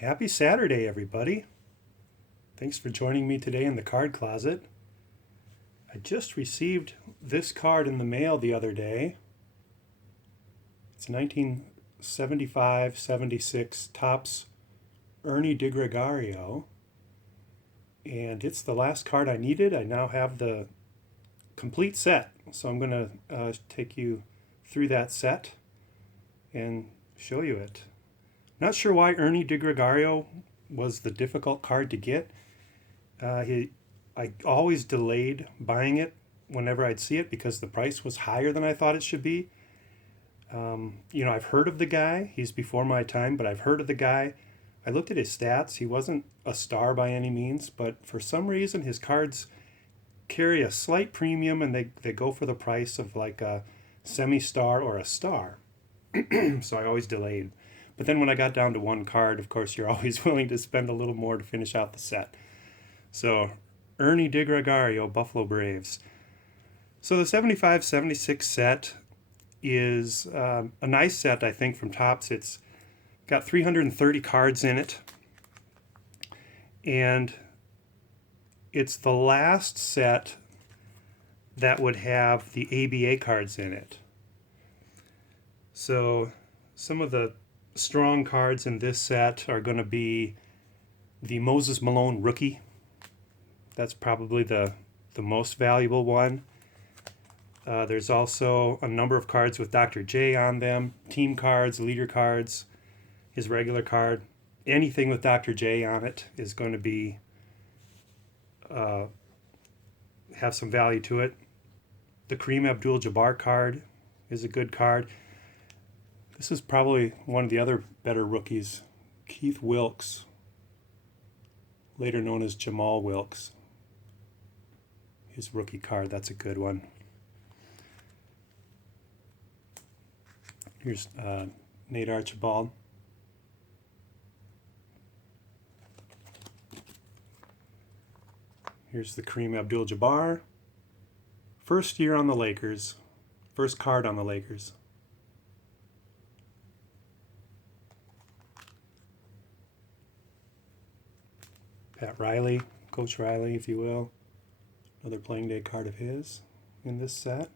Happy Saturday, everybody. Thanks for joining me today in the card closet. I just received this card in the mail the other day. It's 1975-76 Topps Ernie DeGregorio. And it's the last card I needed. I now have the complete set. So I'm going to take you through that set and show you it. Not sure why Ernie DeGregorio was the difficult card to get. I always delayed buying it whenever I'd see it because the price was higher than I thought it should be. I've heard of the guy. He's before my time, but I've heard of the guy. I looked at his stats. He wasn't a star by any means, but for some reason his cards carry a slight premium and they go for the price of like a semi-star or a star. So I always delayed. But then when I got down to one card, of course, you're always willing to spend a little more to finish out the set. So Ernie DeGregorio, Buffalo Braves. So the 75-76 set is a nice set, I think, from Topps. It's got 330 cards in it. And it's the last set that would have the ABA cards in it. So some of the strong cards in this set are going to be the Moses Malone rookie. That's probably the most valuable one. There's also a number of cards with Dr. J on them, team cards, leader cards, his regular card. Anything with Dr. J on it is going to be have some value to it. The Kareem Abdul-Jabbar card is a good card. This is probably one of the other better rookies, Keith Wilkes, later known as Jamal Wilkes. His rookie card, that's a good one. Here's Nate Archibald. Here's the Kareem Abdul-Jabbar. First year on the Lakers. First card on the Lakers. Pat Riley, Coach Riley, if you will. Another playing day card of his in this set.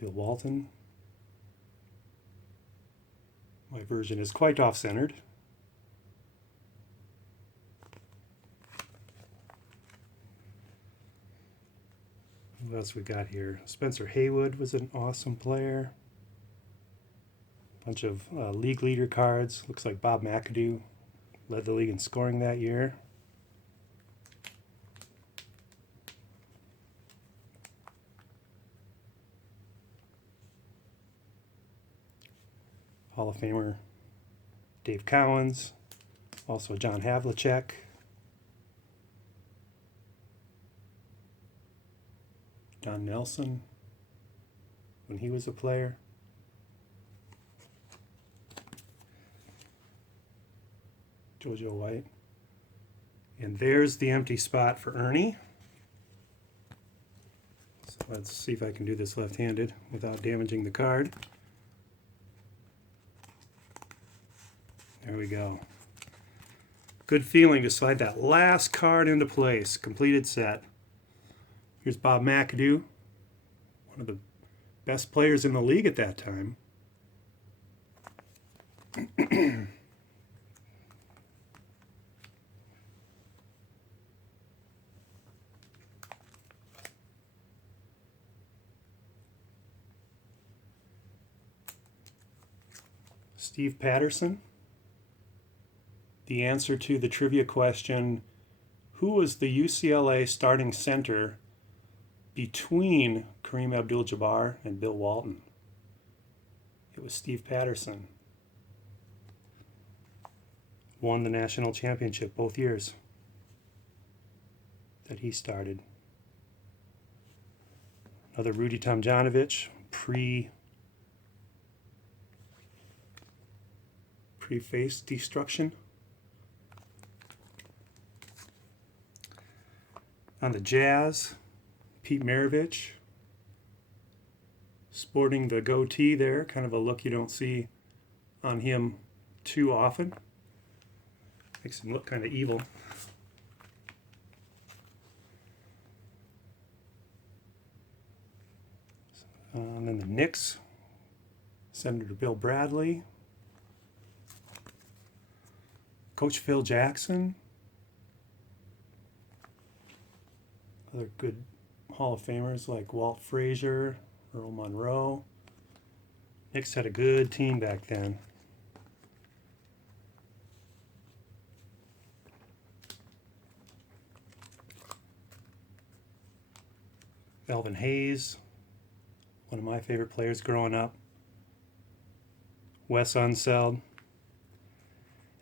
Bill Walton. My version is quite off-centered. What else we got here? Spencer Haywood was an awesome player. Bunch of league leader cards. Looks like Bob McAdoo led the league in scoring that year. Hall of Famer Dave Cowens. Also John Havlicek. Don Nelson when he was a player. JoJo White. And there's the empty spot for Ernie. So let's see if I can do this left-handed without damaging the card. There we go. Good feeling to slide that last card into place. Completed set. Here's Bob McAdoo, one of the best players in the league at that time. Steve Patterson. The answer to the trivia question, who was the UCLA starting center between Kareem Abdul-Jabbar and Bill Walton? It was Steve Patterson. Won the national championship both years that he started. Another Rudy Tomjanovich, pre Preface Destruction. On the Jazz, Pete Maravich, sporting the goatee there, kind of a look you don't see on him too often. Makes him look kind of evil. And then the Knicks, Senator Bill Bradley, Coach Phil Jackson, other good Hall of Famers like Walt Frazier, Earl Monroe. Knicks had a good team back then. Elvin Hayes, one of my favorite players growing up. Wes Unseld.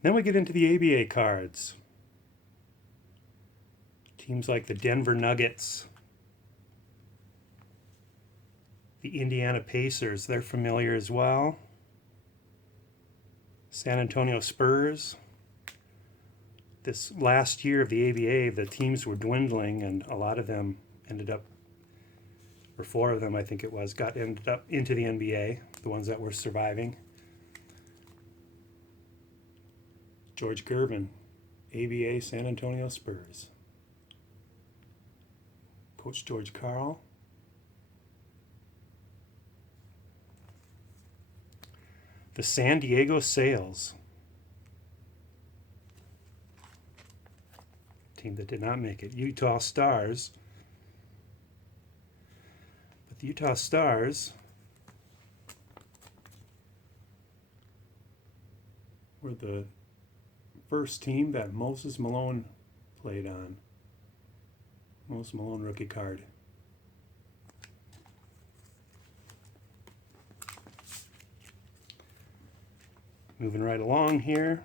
Then we get into the ABA cards. Teams like the Denver Nuggets, the Indiana Pacers, they're familiar as well. San Antonio Spurs. This last year of the ABA, the teams were dwindling, and a lot of them ended up, or 4 of them I think it was, ended up into the NBA, the ones that were surviving. George Gervin, ABA San Antonio Spurs. Coach George Karl. The San Diego Sails. Team that did not make it. Utah Stars. But the Utah Stars were the first team that Moses Malone played on. Moses Malone rookie card. Moving right along here.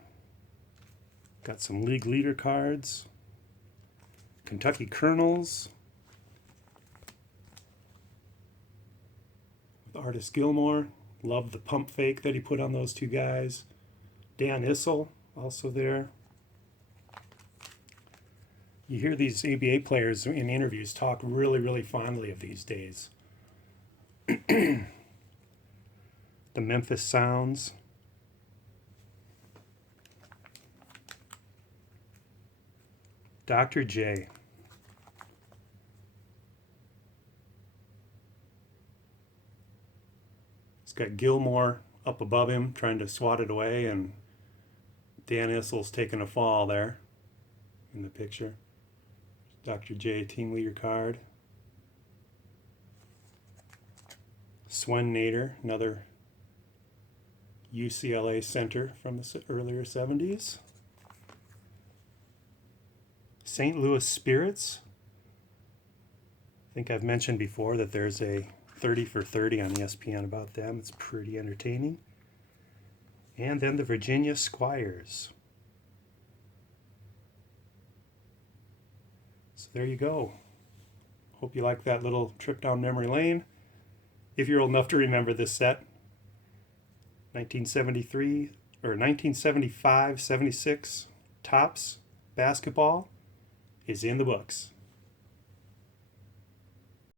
Got some league leader cards. Kentucky Colonels. With Artis Gilmore. Love the pump fake that he put on those 2 guys. Dan Issel also there. You hear these ABA players in interviews talk really, really fondly of these days. The Memphis Sounds. Dr. J. He's got Gilmore up above him trying to swat it away, and Dan Issel's taking a fall there in the picture. Dr. J, team leader card. Swen Nader, another UCLA center from the earlier 70s. St. Louis Spirits. I think I've mentioned before that there's a 30 for 30 on ESPN about them. It's pretty entertaining. And then the Virginia Squires. So there you go. Hope you like that little trip down memory lane. If you're old enough to remember this set, 1973 or 1975-76 Topps basketball is in the books.